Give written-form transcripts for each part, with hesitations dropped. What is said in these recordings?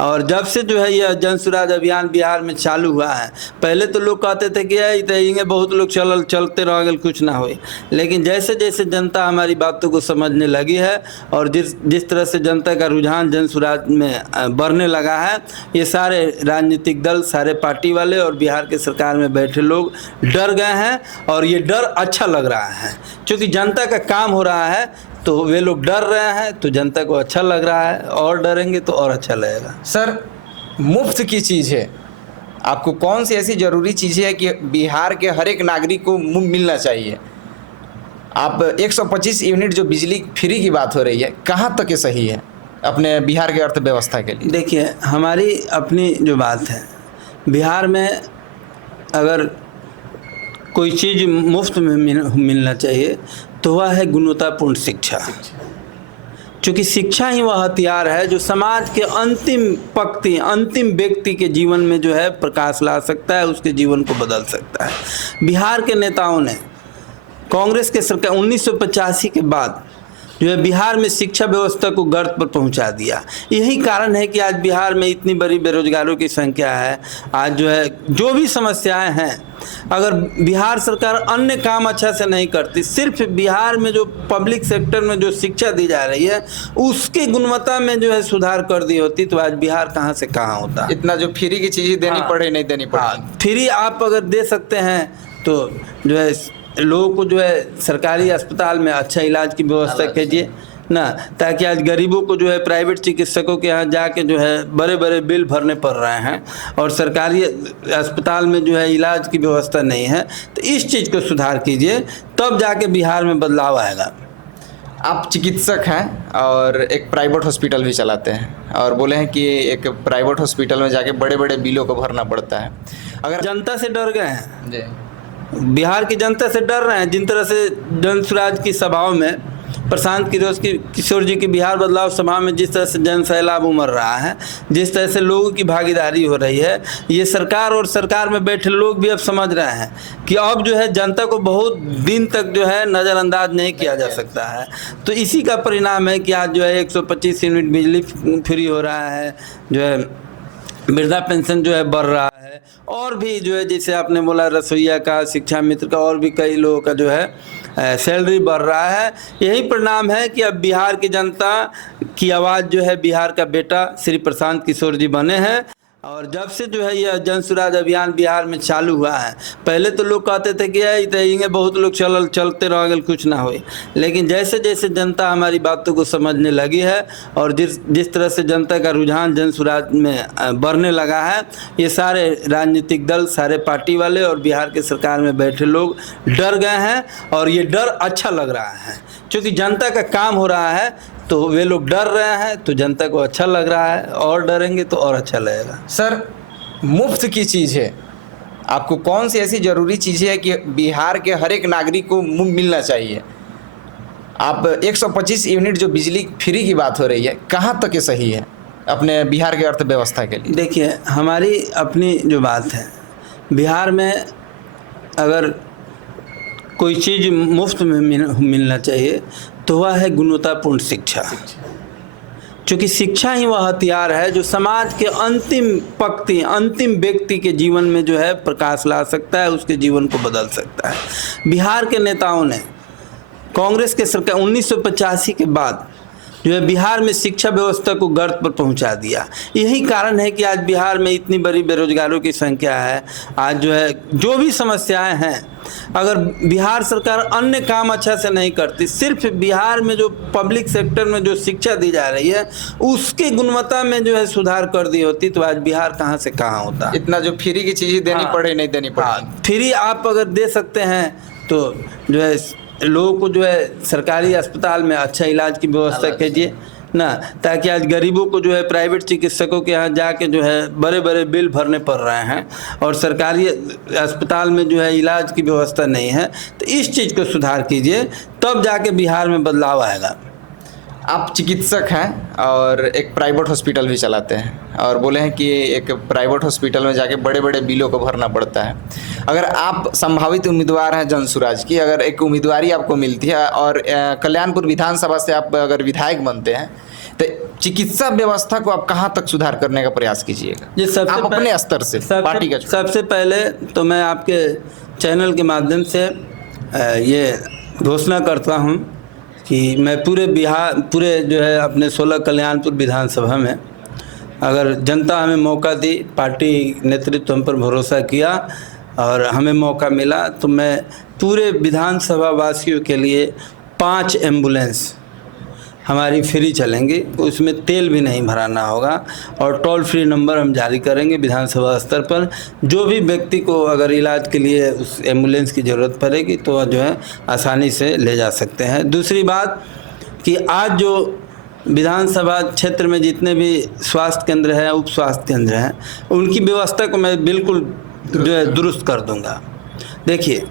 और जब से जो है यह जन सुराज अभियान बिहार में चालू हुआ है, पहले तो लोग कहते थे कि ये बहुत लोग चलते रह गए, कुछ ना हुए। लेकिन जैसे जैसे जनता हमारी बातों को समझने लगी है और जिस तरह से जनता का रुझान जन सुराज में बढ़ने लगा है, ये सारे राजनीतिक दल, सारे पार्टी वाले और बिहार के सरकार में बैठे लोग डर गए हैं। और ये डर अच्छा लग रहा है, क्योंकि जनता का काम हो रहा है तो वे लोग डर रहे हैं, तो जनता को अच्छा लग रहा है, और डरेंगे तो और अच्छा लगेगा। सर, मुफ्त की चीज़ है, आपको कौन सी ऐसी ज़रूरी चीज़ है कि बिहार के हर एक नागरिक को मिलना चाहिए? आप 125 यूनिट जो बिजली फ्री की बात हो रही है, कहाँ तक ये सही है अपने बिहार की अर्थव्यवस्था के लिए? देखिए, हमारी अपनी जो बात है, बिहार में अगर कोई चीज़ मुफ्त में मिलना चाहिए तो वह है गुणवत्तापूर्ण शिक्षा। क्योंकि शिक्षा ही वह हथियार है जो समाज के अंतिम पंक्ति, अंतिम व्यक्ति के जीवन में जो है प्रकाश ला सकता है, उसके जीवन को बदल सकता है। बिहार के नेताओं ने, कांग्रेस के सरकार 1985 के बाद जो है बिहार में शिक्षा व्यवस्था को गर्त पर पहुंचा दिया। यही कारण है कि आज बिहार में इतनी बड़ी बेरोजगारों की संख्या है। आज जो है जो भी समस्याएं हैं, अगर बिहार सरकार अन्य काम अच्छा से नहीं करती, सिर्फ बिहार में जो पब्लिक सेक्टर में जो शिक्षा दी जा रही है उसकी गुणवत्ता में जो है सुधार कर दी होती, तो आज बिहार कहाँ से कहाँ होता। इतना जो फ्री की चीज़ें देनी पड़े, नहीं देनी पड़े। फ्री आप अगर दे सकते हैं तो जो है लोगों को जो है सरकारी अस्पताल में अच्छा इलाज की व्यवस्था कीजिए ना, ताकि आज गरीबों को जो है प्राइवेट चिकित्सकों के यहाँ जाके जो है बड़े बड़े बिल भरने पड़ रहे हैं और सरकारी अस्पताल में जो है इलाज की व्यवस्था नहीं है। तो इस चीज़ को सुधार कीजिए, तब जाके बिहार में बदलाव आएगा। आप चिकित्सक हैं और एक प्राइवेट हॉस्पिटल भी चलाते हैं और बोले हैं कि एक प्राइवेट हॉस्पिटल में जाके बड़े बड़े बिलों को भरना पड़ता है। अगर जनता से डर गए हैं जी, बिहार की जनता से डर रहे हैं। जिन तरह से जन सुराज की सभाओं में प्रशांत किशोर जी की बिहार बदलाव सभा में जिस तरह से जन सैलाब उमड़ रहा है, जिस तरह से लोगों की भागीदारी हो रही है, ये सरकार और सरकार में बैठे लोग भी अब समझ रहे हैं कि अब जो है जनता को बहुत दिन तक जो है नज़रअंदाज नहीं किया जा सकता है। तो इसी का परिणाम है कि आज जो है 125 यूनिट बिजली फ्री हो रहा है, जो है वृद्धा पेंशन जो है बढ़ रहा है, और भी जो है जैसे आपने बोला रसोईया का, शिक्षा मित्र का, और भी कई लोगों का जो है सैलरी बढ़ रहा है। यही परिणाम है कि अब बिहार की जनता की आवाज़ जो है बिहार का बेटा श्री प्रशांत किशोर जी बने हैं। और जब से जो है यह जन सुराज अभियान बिहार में चालू हुआ है, पहले तो लोग कहते थे कि ये बहुत लोग चलते रह गए, कुछ ना हुए। लेकिन जैसे जैसे जनता हमारी बातों को समझने लगी है और जिस तरह से जनता का रुझान जन सुराज में बढ़ने लगा है, ये सारे राजनीतिक दल, सारे पार्टी वाले और बिहार के सरकार में बैठे लोग डर गए हैं। और ये डर अच्छा लग रहा है, क्योंकि जनता का काम हो रहा है तो वे लोग डर रहे हैं, तो जनता को अच्छा लग रहा है, और डरेंगे तो और अच्छा लगेगा। सर, मुफ्त की चीज़ है, आपको कौन सी ऐसी ज़रूरी चीज़ है कि बिहार के हर एक नागरिक को मिलना चाहिए? आप 125 यूनिट जो बिजली फ्री की बात हो रही है, कहाँ तक ये सही है अपने बिहार की अर्थव्यवस्था के लिए? देखिए, हमारी अपनी जो बात है, बिहार में अगर कोई चीज़ मुफ्त में मिलना चाहिए तो वह है गुणवत्तापूर्ण शिक्षा। क्योंकि शिक्षा ही वह हथियार है जो समाज के अंतिम पंक्ति, अंतिम व्यक्ति के जीवन में जो है प्रकाश ला सकता है, उसके जीवन को बदल सकता है। बिहार के नेताओं ने, कांग्रेस के सरकार 1985 के बाद जो है बिहार में शिक्षा व्यवस्था को गर्त पर पहुंचा दिया। यही कारण है कि आज बिहार में इतनी बड़ी बेरोजगारों की संख्या है। आज जो है जो भी समस्याएं हैं, अगर बिहार सरकार अन्य काम अच्छा से नहीं करती, सिर्फ बिहार में जो पब्लिक सेक्टर में जो शिक्षा दी जा रही है उसकी गुणवत्ता में जो है सुधार कर दी होती, तो आज बिहार कहाँ से कहाँ होता। इतना जो फ्री की चीज़ें देनी पड़े, नहीं देनी पड़े। फ्री आप अगर दे सकते हैं तो जो है लोगों को जो है सरकारी अस्पताल में अच्छा इलाज की व्यवस्था कीजिए ना, ताकि आज गरीबों को जो है प्राइवेट चिकित्सकों के यहाँ जाके जो है बड़े बड़े बिल भरने पड़ रहे हैं और सरकारी अस्पताल में जो है इलाज की व्यवस्था नहीं है। तो इस चीज़ को सुधार कीजिए, तब जाके बिहार में बदलाव आएगा। आप चिकित्सक हैं और एक प्राइवेट हॉस्पिटल भी चलाते हैं और बोले हैं कि एक प्राइवेट हॉस्पिटल में जाके बड़े बड़े बिलों को भरना पड़ता है। अगर आप संभावित उम्मीदवार हैं जन सुराज की, अगर एक उम्मीदवारी आपको मिलती है और कल्याणपुर विधानसभा से आप अगर विधायक बनते हैं, तो चिकित्सा व्यवस्था को आप कहाँ तक सुधार करने का प्रयास कीजिएगा जी आप अपने स्तर से, पार्टी का सबसे पहले तो मैं आपके चैनल के माध्यम से ये घोषणा करता हूँ कि मैं पूरे जो है अपने 16 कल्याणपुर विधानसभा में, अगर जनता हमें मौका दी, पार्टी नेतृत्व हम पर भरोसा किया और हमें मौका मिला, तो मैं पूरे विधानसभा वासियों के लिए 5 एम्बुलेंस हमारी फ्री चलेंगी, उसमें तेल भी नहीं भराना होगा और टोल फ्री नंबर हम जारी करेंगे विधानसभा स्तर पर। जो भी व्यक्ति को अगर इलाज के लिए उस एम्बुलेंस की ज़रूरत पड़ेगी तो वह जो है आसानी से ले जा सकते हैं। दूसरी बात कि आज जो विधानसभा क्षेत्र में जितने भी स्वास्थ्य केंद्र हैं, उप स्वास्थ्य केंद्र हैं, उनकी व्यवस्था को मैं बिल्कुल जो है दुरुस्त कर दूंगा। देखिए,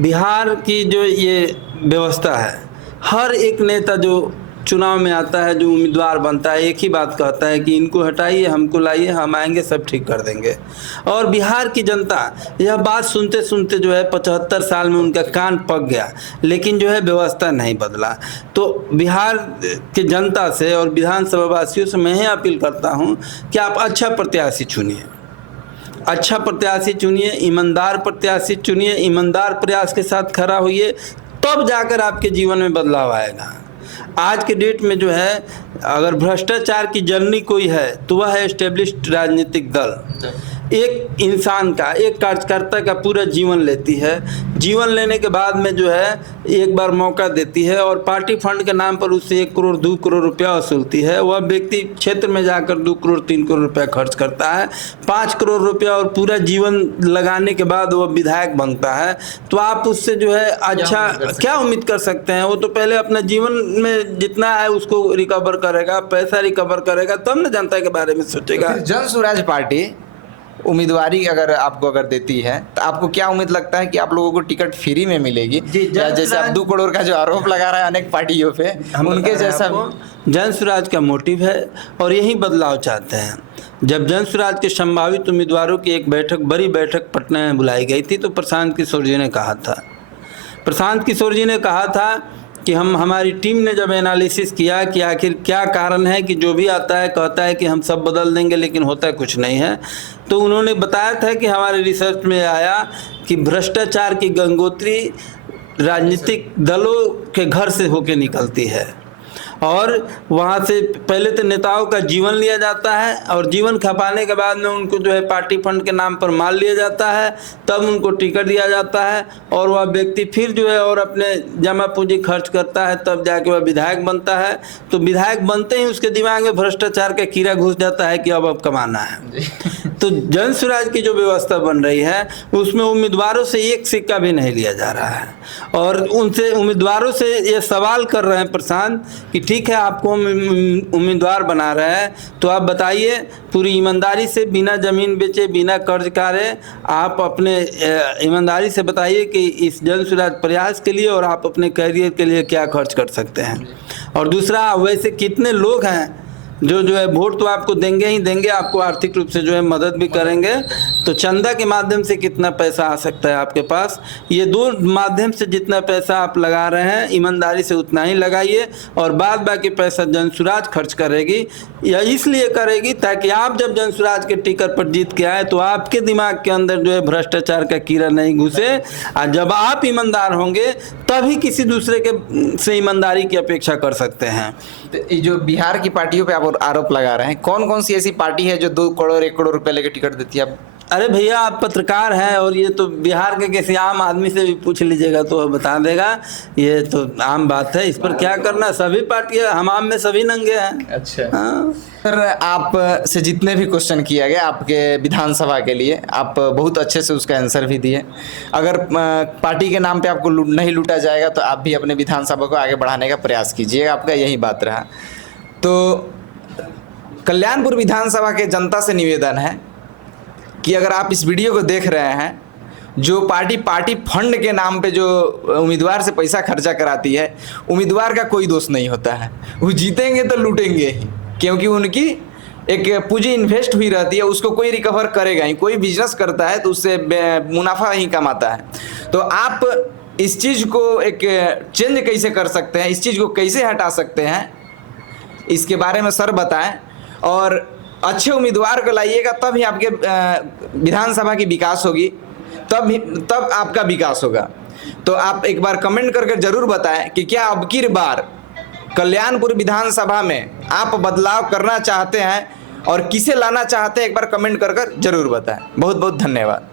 बिहार की जो ये व्यवस्था है, हर एक नेता जो चुनाव में आता है, जो उम्मीदवार बनता है, एक ही बात कहता है कि इनको हटाइए, हमको लाइए, हम आएंगे, सब ठीक कर देंगे। और बिहार की जनता यह बात सुनते सुनते जो है 75 साल में उनका कान पक गया, लेकिन जो है व्यवस्था नहीं बदला। तो बिहार की जनता से और विधानसभा वासियों से मैं यह अपील करता हूँ कि आप अच्छा प्रत्याशी चुनिए, अच्छा प्रत्याशी चुनिए, ईमानदार प्रत्याशी चुनिए, ईमानदार प्रयास के साथ खड़ा होइए, तब जाकर आपके जीवन में बदलाव आएगा। आज के डेट में जो है अगर भ्रष्टाचार की जननी कोई है तो वह है एस्टेब्लिश्ड राजनीतिक दल। एक इंसान का, एक कार्यकर्ता का पूरा जीवन लेती है, जीवन लेने के बाद में जो है एक बार मौका देती है और पार्टी फंड के नाम पर उससे 1 करोड़ 2 करोड़ रुपया वसूलती है। वह व्यक्ति क्षेत्र में जाकर 2 करोड़ 3 करोड़ रुपया खर्च करता है, 5 करोड़ रुपया और पूरा जीवन लगाने के बाद वह विधायक बनता है। तो आप उससे जो है अच्छा क्या उम्मीद कर सकते हैं? वो तो पहले अपना जीवन में जितना है उसको रिकवर करेगा, पैसा रिकवर करेगा, तब न जनता के बारे में सोचेगा। जन स्वराज पार्टी उम्मीदवारी अगर देती है तो आपको क्या उम्मीद लगता है कि आप लोगों को टिकट फ्री में मिलेगी? या जैसे आप 2 करोड़ का जो आरोप लगा रहा है अनेक पार्टियों पे, उनके जैसा जन स्वराज का मोटिव है और यही बदलाव चाहते हैं। जब जन स्वराज के संभावित उम्मीदवारों की एक बड़ी बैठक पटना में बुलाई गई थी तो प्रशांत किशोर जी ने कहा था कि हमारी टीम ने जब एनालिसिस किया कि आखिर क्या कारण है कि जो भी आता है कहता है कि हम सब बदल देंगे, लेकिन होता कुछ नहीं है, तो उन्होंने बताया था कि हमारे रिसर्च में आया कि भ्रष्टाचार की गंगोत्री राजनीतिक दलों के घर से होके निकलती है और वहाँ से पहले तो नेताओं का जीवन लिया जाता है और जीवन खपाने के बाद में उनको जो है पार्टी फंड के नाम पर माल लिया जाता है, तब उनको टिकट दिया जाता है और वह व्यक्ति फिर जो है और अपने जमा पूंजी खर्च करता है, तब जाके वह विधायक बनता है। तो विधायक बनते ही उसके दिमाग में भ्रष्टाचार का कीड़ा घुस जाता है कि अब कमाना है। तो जन स्वराज की जो व्यवस्था बन रही है उसमें उम्मीदवारों से एक सिक्का भी नहीं लिया जा रहा है और उनसे उम्मीदवारों से ये सवाल कर रहे हैं प्रशांत कि ठीक है आपको हम उम्मीदवार बना रहे हैं, तो आप बताइए पूरी ईमानदारी से, बिना ज़मीन बेचे, बिना कर्ज कारे, आप अपने ईमानदारी से बताइए कि इस जन स्वराज प्रयास के लिए और आप अपने कैरियर के लिए क्या खर्च कर सकते हैं। और दूसरा, वैसे कितने लोग हैं जो है वोट तो आपको देंगे ही देंगे, आपको आर्थिक रूप से जो है मदद भी करेंगे, तो चंदा के माध्यम से कितना पैसा आ सकता है आपके पास? ये 2 माध्यम से जितना पैसा आप लगा रहे हैं ईमानदारी से उतना ही लगाइए और बाद बाकी पैसा जन स्वराज खर्च करेगी। या इसलिए करेगी ताकि आप जब जन स्वराज के टिकट पर जीत के आए तो आपके दिमाग के अंदर जो है भ्रष्टाचार का कीड़ा नहीं घुसे, और जब आप ईमानदार होंगे तभी किसी दूसरे के से ईमानदारी की अपेक्षा कर सकते हैं। तो जो बिहार की पार्टियों पे आप आरोप लगा रहे हैं, कौन कौन सी ऐसी पार्टी है जो 2 करोड़ 1 करोड़ रुपए लेके टिकट देती है? आप अरे भैया, आप पत्रकार हैं और ये तो बिहार के किसी आम आदमी से भी पूछ लीजिएगा तो वह बता देगा। ये तो आम बात है, इस पर क्या करना, सभी पार्टियां हमाम में सभी नंगे हैं। अच्छा हाँ। सर, आप से जितने भी क्वेश्चन किया गया आपके विधानसभा के लिए, आप बहुत अच्छे से उसका आंसर भी दिए। अगर पार्टी के नाम पे आपको नहीं लूटा जाएगा तो आप भी अपने विधानसभा को आगे बढ़ाने का प्रयास कीजिएगा, आपका यही बात रहा। तो कल्याणपुर विधानसभा के जनता से निवेदन है कि अगर आप इस वीडियो को देख रहे हैं, जो पार्टी फंड के नाम पे जो उम्मीदवार से पैसा खर्चा कराती है, उम्मीदवार का कोई दोष नहीं होता है, वो जीतेंगे तो लूटेंगे ही, क्योंकि उनकी एक पूंजी इन्वेस्ट हुई रहती है, उसको कोई रिकवर करेगा ही। कोई बिजनेस करता है तो उससे मुनाफा ही कमाता है। तो आप इस चीज़ को एक चेंज कैसे कर सकते हैं, इस चीज़ को कैसे हटा सकते हैं, इसके बारे में सर बताएं और अच्छे उम्मीदवार को लाइएगा, तब ही आपके विधानसभा की विकास होगी, तब आपका विकास होगा। तो आप एक बार कमेंट करके ज़रूर बताएं कि क्या अब की बार कल्याणपुर विधानसभा में आप बदलाव करना चाहते हैं और किसे लाना चाहते हैं, एक बार कमेंट कर जरूर बताएं। बहुत बहुत धन्यवाद।